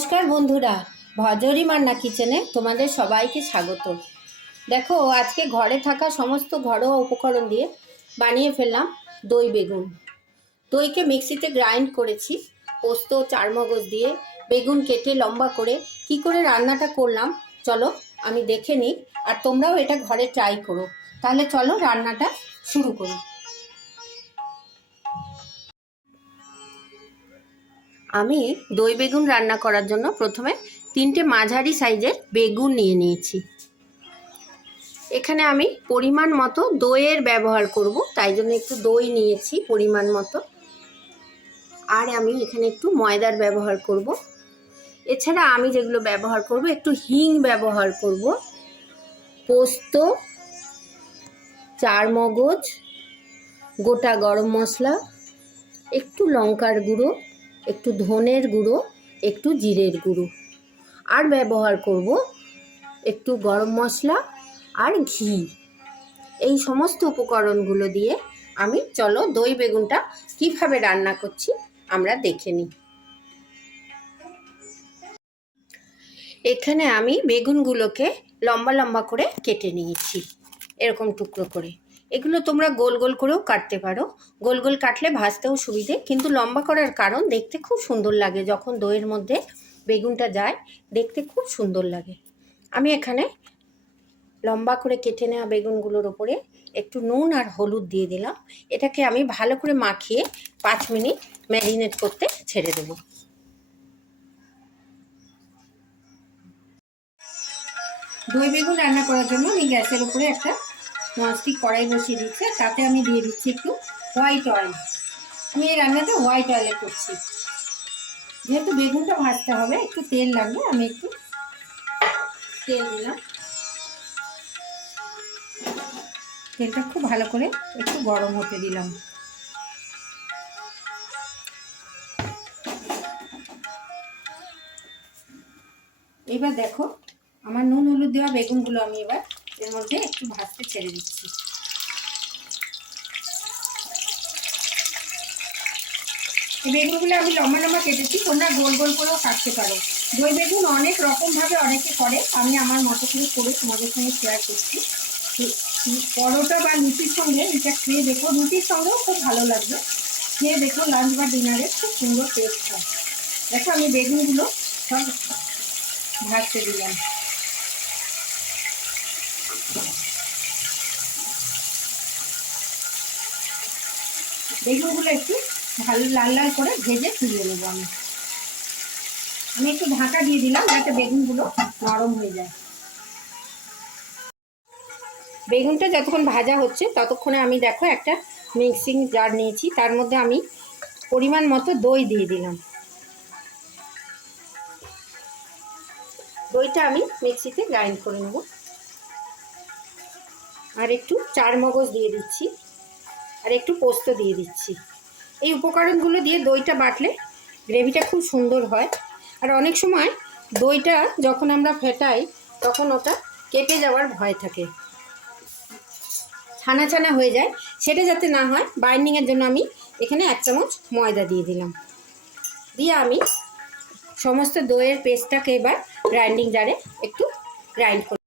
নমস্কার বন্ধুরা, ভজরি মান্না কিচেনে তোমাদের সবাইকে স্বাগত। দেখো, আজকে ঘরে থাকা সমস্ত ঘরোয়া উপকরণ দিয়ে বানিয়ে ফেললাম দই বেগুন। দইকে মিক্সিতে গ্রাইন্ড করেছি, পোস্ত চারমগজ দিয়ে বেগুন কেটে লম্বা করে। কি করে রান্নাটা করলাম চলো আমি দেখে নিই, আর তোমরাও এটা ঘরে ট্রাই করো। তাহলে চলো রান্নাটা শুরু করি। আমি দই বেগুন রান্না করার জন্য প্রথমে 3টে মাঝারি সাইজের বেগুন নিয়ে নিয়েছি। এখানে আমি পরিমাণ মতো দইয়ের ব্যবহার করব, তাই জন্য একটু দই নিয়েছি পরিমাণ মতো। আর আমি এখানে একটু ময়দার ব্যবহার করব। এছাড়া আমি যেগুলো ব্যবহার করব, একটু হিং ব্যবহার করব, পোস্ত, চারমগজ, গোটা গরম মশলা, একটু লঙ্কার গুঁড়ো, একটু ধনের গুঁড়ো, একটু জিরের গুঁড়ো, আর ব্যবহার করব একটু গরম মশলা আর ঘি। এই সমস্ত উপকরণগুলো দিয়ে আমি চলো দই বেগুনটা কিভাবে রান্না করছি আমরা দেখে নিই। এখানে আমি বেগুনগুলোকে লম্বা লম্বা করে কেটে নিয়েছি, এরকম টুকরো করে। এগুলো তোমরা গোল গোল করেও কাটতে পারো, গোল গোল কাটলে ভাজতেও সুবিধে, কিন্তু লম্বা করার কারণ দেখতে খুব সুন্দর লাগে। যখন দইয়ের মধ্যে বেগুনটা যায় দেখতে খুব সুন্দর লাগে। আমি এখানে লম্বা করে কেটে নেওয়া বেগুনগুলোর ওপরে একটু নুন আর হলুদ দিয়ে দিলাম। এটাকে আমি ভালো করে মাখিয়ে 5 মিনিট ম্যারিনেট করতে ছেড়ে দেবো। দই বেগুন রান্না করার জন্য আমি গ্যাসের উপরে একটা ননস্টিক কড়াই বসিয়ে দিচ্ছি, তাতে আমি দিয়ে দিচ্ছি একটু হোয়াইট অয়েল। আমি এই রান্নাটা হোয়াইট অয়েলে করছি, যেহেতু বেগুনটা ভাজতে হবে একটু তেল লাগবে। আমি একটু তেল দিলাম, তেলটা খুব ভালো করে একটু গরম হতে দিলাম। এবার দেখো, আমার নুন হলুদ দেওয়া বেগুনগুলো আমি এবার এর মধ্যে একটু ভাজতে ছেড়ে দিচ্ছি। এই বেগুনগুলো আমি লম্বা লম্বা কেটেছি, তোমরা গোল গোল করেও কাটতে পারো। দই বেগুন অনেক রকমভাবে অনেকে করে, আমি আমার মতো করে তোমাদের সঙ্গে শেয়ার করছি। পরোটা বা লুচির সঙ্গে এটা খেয়ে দেখো, রুটির সঙ্গেও খুব ভালো লাগবে। খেয়ে দেখো, লাঞ্চ বা ডিনারে খুব সুন্দর টেস্ট হয়। দেখো, আমি বেগুনগুলো সব ভাজতে দিলাম। বেগুনগুলো একটু ভালো লাল লাল করে ভেজে তুলে নেবো। আমি একটু ঢাকা দিয়ে দিলাম যাতে বেগুনগুলো নরম হয়ে যায়। বেগুনটা যতক্ষণ ভাজা হচ্ছে ততক্ষণে আমি দেখো একটা মিক্সিং জার নিয়েছি, তার মধ্যে আমি পরিমাণ মতো দই দিয়ে দিলাম। দইটা আমি মিক্সিতে গ্রাইন্ড করে নেব। আর একটু চারমগজ দিয়ে দিচ্ছি, আর একটু পোস্ত দিয়ে দিচ্ছি। এই উপকরণগুলো দিয়ে দইটা বাটলে গ্রেভিটা খুব সুন্দর হয়। আর অনেক সময় দইটা যখন আমরা ফেটাই তখন ওটা কেটে যাওয়ার ভয় থাকে, ছানা ছানা হয়ে যায়। সেটা যাতে না হয়, বাইন্ডিংয়ের জন্য আমি এখানে 1 চামচ ময়দা দিয়ে দিলাম। দিয়ে আমি সমস্ত দইয়ের পেস্টটাকে এবার গ্রাইন্ডিং জারে একটু গ্রাইন্ড করি।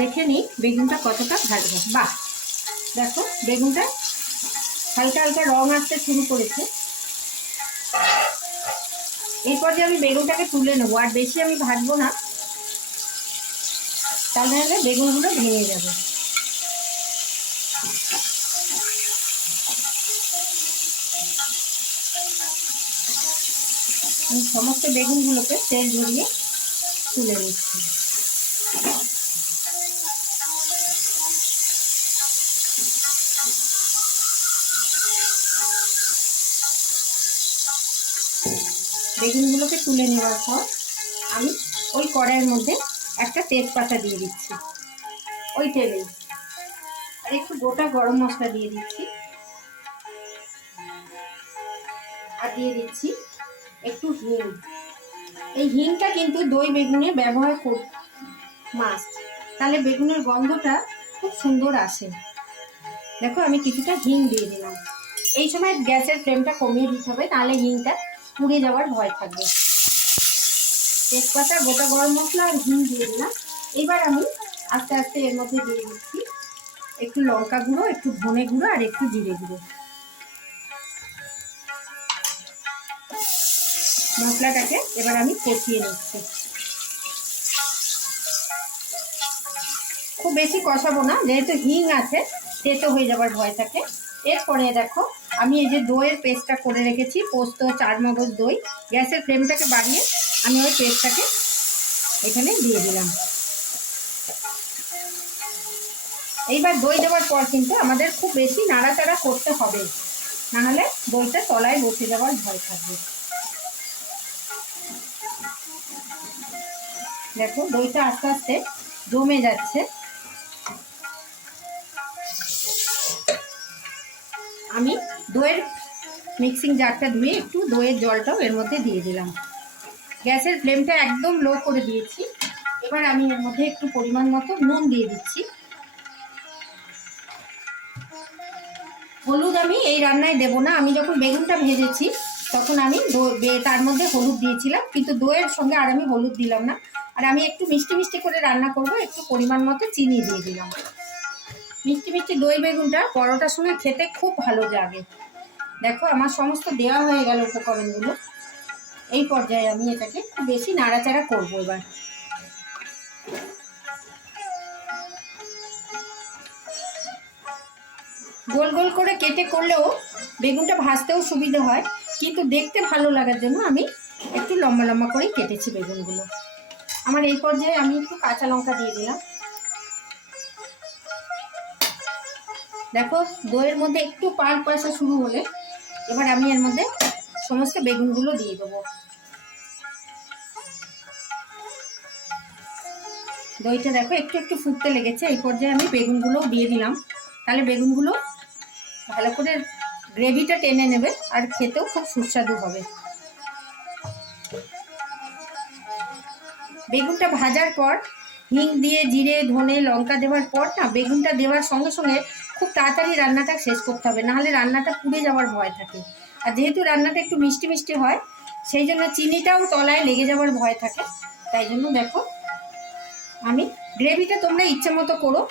দেখে নিই বেগুনটা কতটা ভাজবো। বাহ, দেখো বেগুনটা হালকা হালকা রং আসতে শুরু করেছে। এরপর যে আমি বেগুনটাকে তুলে নেবো, আর বেশি আমি ভাজবো না, তাহলে বেগুনগুলো ভেঙে যাবে। আমি সমস্ত বেগুনগুলোকে তেল ঝরিয়ে তুলে নিচ্ছি। বেগুনগুলোকে তুলে নেওয়ার পর আমি ওই কড়াইয়ের মধ্যে একটা তেজপাতা দিয়ে দিচ্ছি ওই তেলেই, আর একটু গোটা গরম মশলা দিয়ে দিচ্ছি, আর দিয়ে দিচ্ছি একটু হিং। এই হিংটা কিন্তু দই বেগুনে ব্যবহার মাস্ট, তাহলে বেগুনের গন্ধটা খুব সুন্দর আসে। দেখো, আমি কিছুটা হিং দিয়ে দিলাম। এই সময় গ্যাসের ফ্লেমটা কমিয়ে দিতে হবে, তাহলে হিংটা পুড়ে যাওয়ার ভয় থাকবে। তেজপাতা, গোটা গরম মশলা আর হিং দিয়ে দিলাম। এবার আমি আস্তে আস্তে এর মধ্যে দিয়ে দিচ্ছি একটু লঙ্কা গুঁড়ো, একটু ধনে গুঁড়ো আর একটু জিরে গুঁড়ো। মশলাটাকে এবার আমি কষিয়ে নিচ্ছি। খুব বেশি কষাবো না, যেহেতু হিং আছে তেতো হয়ে যাবার ভয় থাকে। এরপরে দেখো আমি এই যে দইয়ের পেস্টটা করে রেখেছি, পোস্ত, চারমগজ দই, গ্যাসের ফ্লেমটাকে বাড়িয়ে আমি ওই পেস্টটাকে এখানে দিয়ে দিলাম। এইবার দই দেওয়ার পর কিন্তু আমাদের খুব বেশি নাড়াচাড়া করতে হবে, নাহলে দইটা তলায় বসে যাওয়ার ভয় থাকবে। দেখো দইটা আস্তে আস্তে জমে যাচ্ছে। আমি দইয়ের মিক্সিং জারটা ধুয়ে একটু দইয়ের জলটাও এর মধ্যে দিয়ে দিলাম। গ্যাসের ফ্লেমটা একদম লো করে দিয়েছি। এবার আমি এর মধ্যে একটু পরিমাণ মতো নুন দিয়ে দিচ্ছি। হলুদ আমি এই রান্নায় দেবো না, আমি যখন বেগুনটা ভেজেছি তখন আমি তার মধ্যে হলুদ দিয়েছিলাম, কিন্তু দইয়ের সঙ্গে আর আমি হলুদ দিলাম না। আর আমি একটু মিষ্টি মিষ্টি করে রান্না করব, একটু পরিমাণ মতো চিনি দিয়ে দিলাম। মিষ্টি মিষ্টি দই বেগুনটা পরোটার সঙ্গে খেতে খুব ভালো লাগে। দেখো আমার সমস্ত দেওয়া হয়ে গেল উপকরণগুলো। এই পর্যায়ে আমি এটাকে খুব বেশি নাড়াচাড়া করবো। এবার গোল গোল করে কেটে করলেও বেগুনটা ভাজতেও সুবিধা হয়, কিন্তু দেখতে ভালো লাগার জন্য আমি একটু লম্বা লম্বা করেই কেটেছি বেগুনগুলো। আমার এই পর্যায়ে আমি একটু কাঁচা লঙ্কা দিয়ে দিলাম। দেখো দইয়ের মধ্যে একটু পাল্প আসা শুরু হলে এবার আমি এর মধ্যে সমস্ত বেগুনগুলো দিয়ে দেবো। দইটা দেখো একটু একটু ফুটতে লেগেছে, এই পর্যায়ে আমি বেগুনগুলোও দিয়ে দিলাম। তাহলে বেগুনগুলো ভালো করে গ্রেভিটা টেনে নেবে আর খেতেও খুব সুস্বাদু হবে। বেগুনটা ভাজার পর হিং দিয়ে, জিরে, ধনে, লঙ্কা দেওয়ার পর না, বেগুনটা দেওয়ার সঙ্গে সঙ্গে খুব তাড়াতাড়ি রান্নাটা শেষ করতে হবে, নাহলে রান্নাটা পুড়ে যাওয়ার ভয় থাকে। আর যেহেতু রান্নাটা একটু মিষ্টি মিষ্টি হয়, সেই জন্য চিনিটাও তলায় লেগে যাওয়ার ভয় থাকে। তাই জন্য দেখো আমি গ্রেভিটা তোমরা ইচ্ছে মতো করো।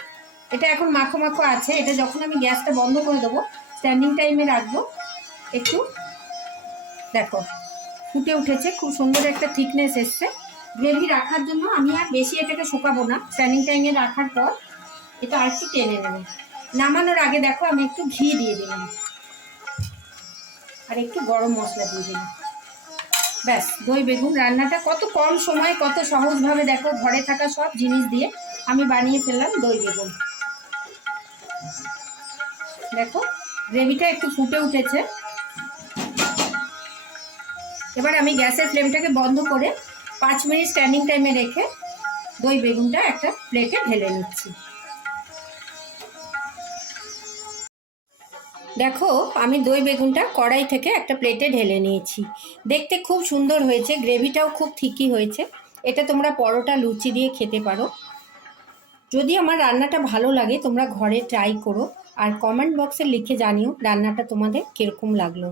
এটা এখন মাখো মাখো আছে, এটা যখন আমি গ্যাসটা বন্ধ করে দেবো, স্ট্যান্ডিং টাইমে রাখবো, একটু দেখো ফুটে উঠেছে, খুব সুন্দর একটা থিকনেস এসছে। গ্রেভি রাখার জন্য আমি আর বেশি এটাকে শুকাবো না, স্ট্যান্ডিং টাইমে রাখার পর এটা আর একটু টেনে নেবে। নামানোর আগে দেখো আমি একটু ঘি দিয়ে দিলাম আর একটু গরম মশলা দিয়ে দিলাম। ব্যাস, দই বেগুন রান্নাটা কত কম সময়, কত সহজভাবে দেখো ঘরে থাকা সব জিনিস দিয়ে আমি বানিয়ে ফেললাম দই বেগুন। দেখো গ্রেভিটা একটু ফুটে উঠেছে। এবার আমি গ্যাসের ফ্লেমটাকে বন্ধ করে 5 মিনিট স্ট্যান্ডিং টাইমে রেখে দই বেগুনটা একটা প্লেটে ঢেলে নিচ্ছি। দেখো আমি দই বেগুনটা কড়াই থেকে একটা প্লেটে ঢেলে নিয়েছি। দেখতে খুব সুন্দর হয়েছে, গ্রেভিটাও খুব ঠিকই হয়েছে। এটা তোমরা পরোটা, লুচি দিয়ে খেতে পারো। যদি আমার রান্নাটা ভালো লাগে তোমরা ঘরে ট্রাই করো, আর কমেন্ট বক্সে লিখে জানিও রান্নাটা তোমাদের কীরকম লাগলো।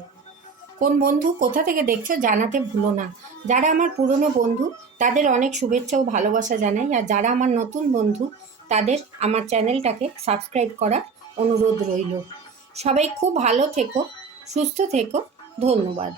কোন বন্ধু কোথা থেকে দেখছো জানাতে ভুলো না। যারা আমার পুরনো বন্ধু তাদের অনেক শুভেচ্ছা ও ভালোবাসা জানাই, আর যারা আমার নতুন বন্ধু তাদের আমার চ্যানেলটাকে সাবস্ক্রাইব করার অনুরোধ রইল। সবাই খুব ভালো থেকো, সুস্থ থেকো, ধন্যবাদ।